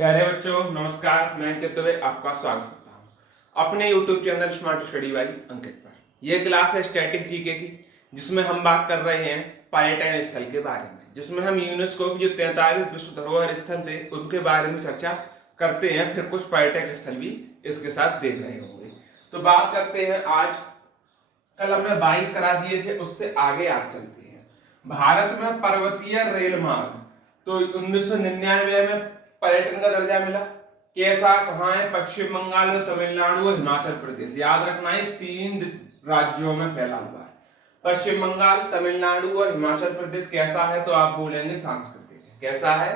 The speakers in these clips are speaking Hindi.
प्यारे बच्चों नमस्कार। मैं अंकित दुबे आपका स्वागत करता हूँ अपने YouTube channel smart study by Ankit पर। यह क्लास है स्टैटिक जीके की, जिसमें हम बात कर रहे हैं पर्यटन स्थल के बारे में, जिसमें हम यूनेस्को की जो 43 विश्व धरोहर स्थल थे उनके बारे में चर्चा करते हैं। फिर कुछ पर्यटक स्थल भी इसके साथ देख रहे होंगे। तो बात करते हैं आज, कल हमने 22 करा दिए थे, उससे आगे आज चलते हैं। भारत में पर्वतीय रेल मार्ग तो 1999 में पर्यटन का दर्जा मिला। कैसा, कहाँ है? पश्चिम बंगाल, तमिलनाडु और हिमाचल प्रदेश। याद रखना है 3 राज्यों में फैला हुआ है। पश्चिम बंगाल, तमिलनाडु और हिमाचल प्रदेश। कैसा है? तो आप बोलेंगे सांस्कृतिक है। कैसा है?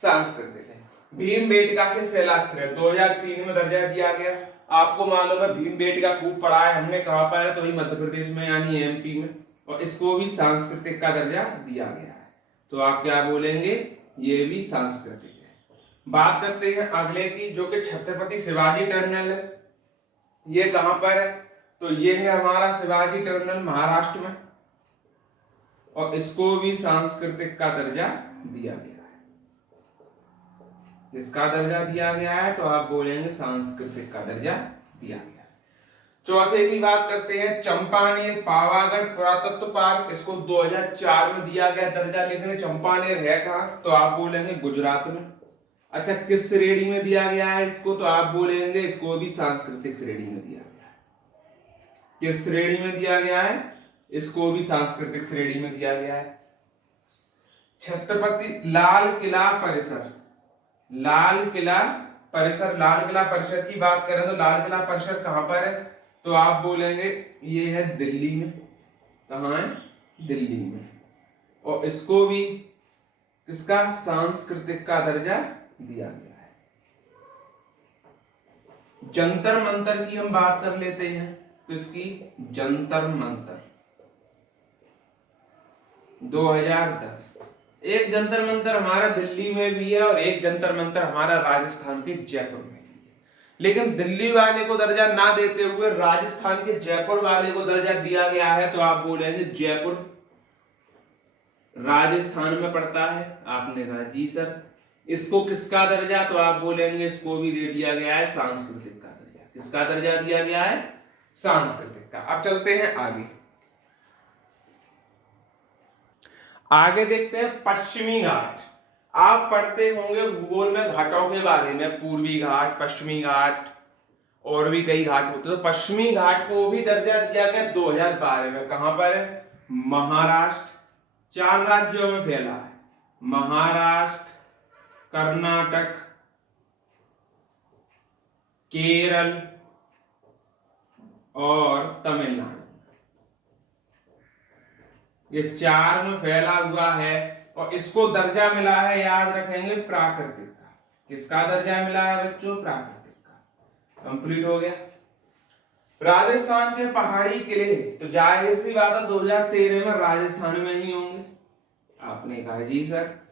सांस्कृतिक है। भीमबेटका के शिलाश्रय 2003 में दर्जा दिया गया। आपको मालूम है भीमबेटका खूब पढ़ा है हमने। कहां पर है? तो वही मध्य प्रदेश में यानी एमपी में, और इसको भी सांस्कृतिक का दर्जा दिया गया है। तो आप क्या बोलेंगे? ये भी सांस्कृतिक है। बात करते हैं अगले की, जो कि छत्रपति शिवाजी टर्मिनल है। ये कहां पर है? तो ये है हमारा शिवाजी टर्मिनल महाराष्ट्र में, और इसको भी सांस्कृतिक का दर्जा दिया गया है। इसका दर्जा दिया गया है, तो आप बोलेंगे सांस्कृतिक का दर्जा दिया गया है। चौथे की बात करते हैं, चंपानेर पावागढ़ पुरातत्व पार्क। इसको 2004 में दिया गया दर्जा, लेकिन चंपानेर है कहां? तो आप बोलेंगे गुजरात में। अच्छा, किस श्रेणी में दिया गया है इसको? तो आप बोलेंगे इसको भी सांस्कृतिक श्रेणी में दिया गया है। किस श्रेणी में दिया गया है? इसको भी सांस्कृतिक श्रेणी में दिया गया है। छत्रपति लाल किला परिसर, लाल किला परिसर, लाल किला परिसर की बात करें तो लाल किला परिसर कहां पर है? तो आप बोलेंगे ये है दिल्ली में। कहां है? दिल्ली में। और इसको भी किसका? सांस्कृतिक का दर्जा दिया गया है। जंतर मंतर की हम बात कर लेते हैं। किसकी? जंतर मंतर 2010। एक जंतर मंतर हमारा दिल्ली में भी है और एक जंतर मंतर हमारा राजस्थान के जयपुर में भी है। लेकिन दिल्ली वाले को दर्जा ना देते हुए राजस्थान के जयपुर वाले को दर्जा दिया गया है। तो आप बोलेंगे जयपुर राजस्थान में पड़ता है। आपने कहा जी सर। इसको किसका दर्जा? तो आप बोलेंगे इसको भी दे दिया गया है सांस्कृतिक का दर्जा। किसका दर्जा दिया गया है? सांस्कृतिक का। अब चलते हैं आगे। आगे देखते हैं पश्चिमी घाट। आप पढ़ते होंगे भूगोल में घाटों के बारे में, पूर्वी घाट, पश्चिमी घाट और भी कई घाट होते हैं। तो पश्चिमी घाट को भी दर्जा दिया गया 2012 में। कहां पर है? महाराष्ट्र। 4 राज्यों में फैला है, महाराष्ट्र, कर्नाटक, केरल और तमिलनाडु। ये 4 में फैला हुआ है, और इसको दर्जा मिला है, याद रखेंगे, प्राकृतिक का। किसका दर्जा मिला है बच्चों? प्राकृतिक का। कंप्लीट हो गया। राजस्थान के पहाड़ी किले, तो जाहिर सी बात है 2013 में राजस्थान में ही होंगे। आपने कहा जी सर।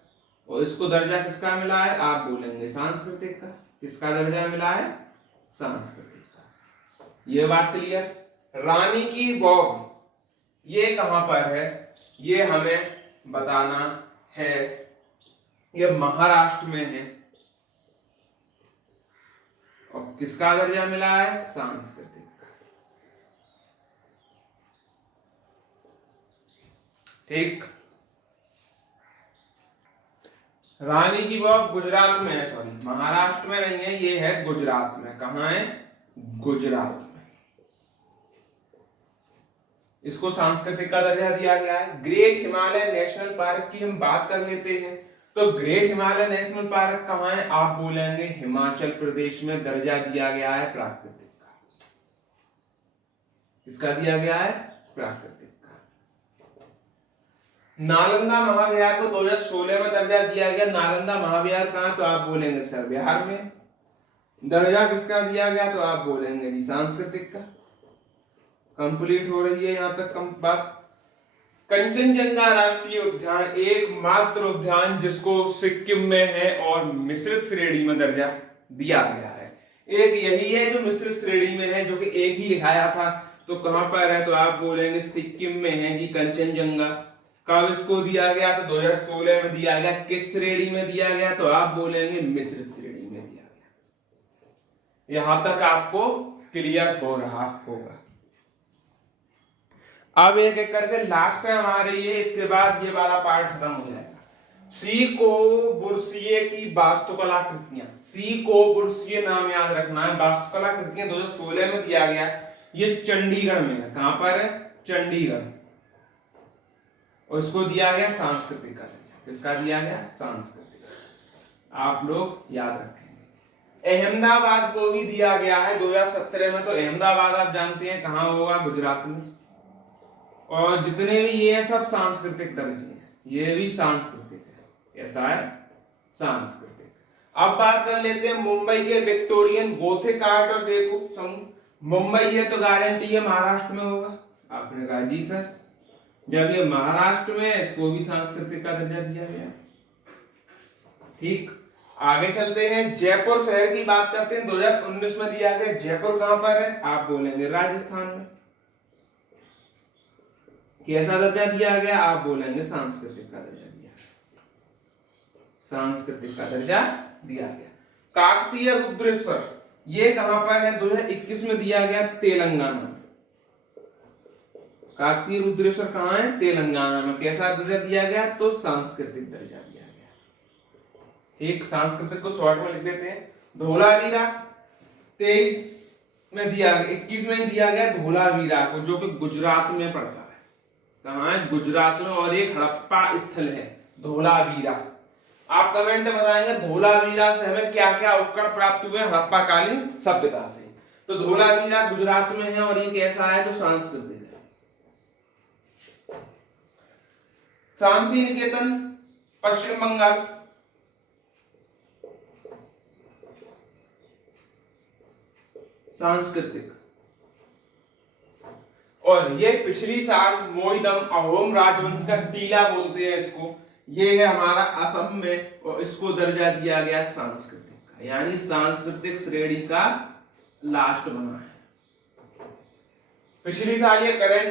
और इसको दर्जा किसका मिला है? आप बोलेंगे सांस्कृतिक का। किसका दर्जा मिला है? सांस्कृतिक का। यह बात क्लियर। रानी की वाव ये कहां पर है? ये हमें बताना है। यह महाराष्ट्र में है, और किसका दर्जा मिला है? सांस्कृतिक का। ठीक। रानी की वाव गुजरात में है, सॉरी महाराष्ट्र में नहीं है, ये है गुजरात में। कहां है? गुजरात में। इसको सांस्कृतिक का दर्जा दिया गया है। ग्रेट हिमालय नेशनल पार्क की हम बात कर लेते हैं। तो ग्रेट हिमालय नेशनल पार्क कहां है? आप बोलेंगे हिमाचल प्रदेश में। दर्जा दिया गया है प्राकृतिक का। किसका दिया गया है? प्राकृतिक का। नालंदा महाविहार को 2016 में दर्जा दिया गया। नालंदा महाविहार कहां? तो आप बोलेंगे सर बिहार में। दर्जा किसका दिया गया? तो आप बोलेंगे जी सांस्कृतिक का। कंप्लीट हो रही है यहां तक बात। कंचनजंगा राष्ट्रीय उद्यान एकमात्र उद्यान जिसको सिक्किम में है और मिश्रित श्रेणी में दर्जा दिया गया है। एक यही है जो मिश्रित श्रेणी में है, जो कि एक ही लिखाया था। तो कहां पर है? तो आप बोलेंगे सिक्किम में है जी कंचनजंगा। कब इसको दिया गया? तो 2016 में दिया गया। किस श्रेणी में दिया गया? तो आप बोलेंगे मिश्रित श्रेणी में यहां तक आपको क्लियर हो रहा होगा। अब एक एक करके लास्ट है हमारे ये, इसके बाद ये वाला पार्ट खत्म हो जाएगा। सी को बुरसिये की वास्तुकला कृतियां, सी को बुरसिये नाम याद रखना है। वास्तुकला कृतियां 2016 में दिया गया, ये चंडीगढ़ में है। कहां पर है? चंडीगढ़। और इसको दिया गया सांस्कृतिक का दर्जा। किसका दिया गया? सांस्कृतिक। आप लोग याद रखेंगे। अहमदाबाद को भी दिया गया है 2017 में। तो अहमदाबाद आप जानते हैं कहां होगा? गुजरात में। और जितने भी ये है सब सांस्कृतिक दर्जे हैं, ये भी सांस्कृतिक है। ऐसा है सांस्कृतिक। अब बात कर लेते हैं मुंबई के विक्टोरियन गोथिक आर्ट और डेको समूह। मुंबई है तो गारंटी है महाराष्ट्र में होगा। आपने कहा जी सर, जब ये महाराष्ट्र में है इसको भी सांस्कृतिक का दर्जा दिया गया। ठीक, आगे चलते हैं। जयपुर शहर की बात करते हैं, 2019 में दिया गया। जयपुर कहां पर है? आप बोलेंगे राजस्थान में। कैसा दर्जा दिया गया? आप बोलेंगे सांस्कृतिक का दर्जा दिया। सांस्कृतिक का दर्जा दिया गया। काकतीय रुद्रेश्वर ये कहां पर है? 2021 में दिया गया, तेलंगाना में। काकतीय रुद्रेश्वर कहां है? तेलंगाना में। कैसा दर्जा दिया गया? तो सांस्कृतिक दर्जा दिया गया। ठीक, सांस्कृतिक को शॉर्ट में लिख देते हैं। धोलावीरा 23 में दिया गया, 21 में दिया गया धोलावीरा को, जो कि गुजरात में पड़ता है। कहां है? गुजरात में। और एक हड़प्पा स्थल है धोलावीरा। आप कमेंट में बताएंगे धोलावीरा से हमें क्या क्या उपकरण प्राप्त हुए हड़प्पा कालीन सभ्यता से। तो धोलावीरा गुजरात में है और ये कैसा है? तो सांस्कृतिक है। शांति निकेतन पश्चिम बंगाल। सांस्कृतिक। और ये पिछली साल मोईदम अहोम राजवंश का टीला बोलते हैं इसको, ये है हमारा असम में, और इसको दर्जा दिया गया सांस्कृतिक का। यानी सांस्कृतिक श्रेणी का लास्ट बना है। पिछली साल ये करंट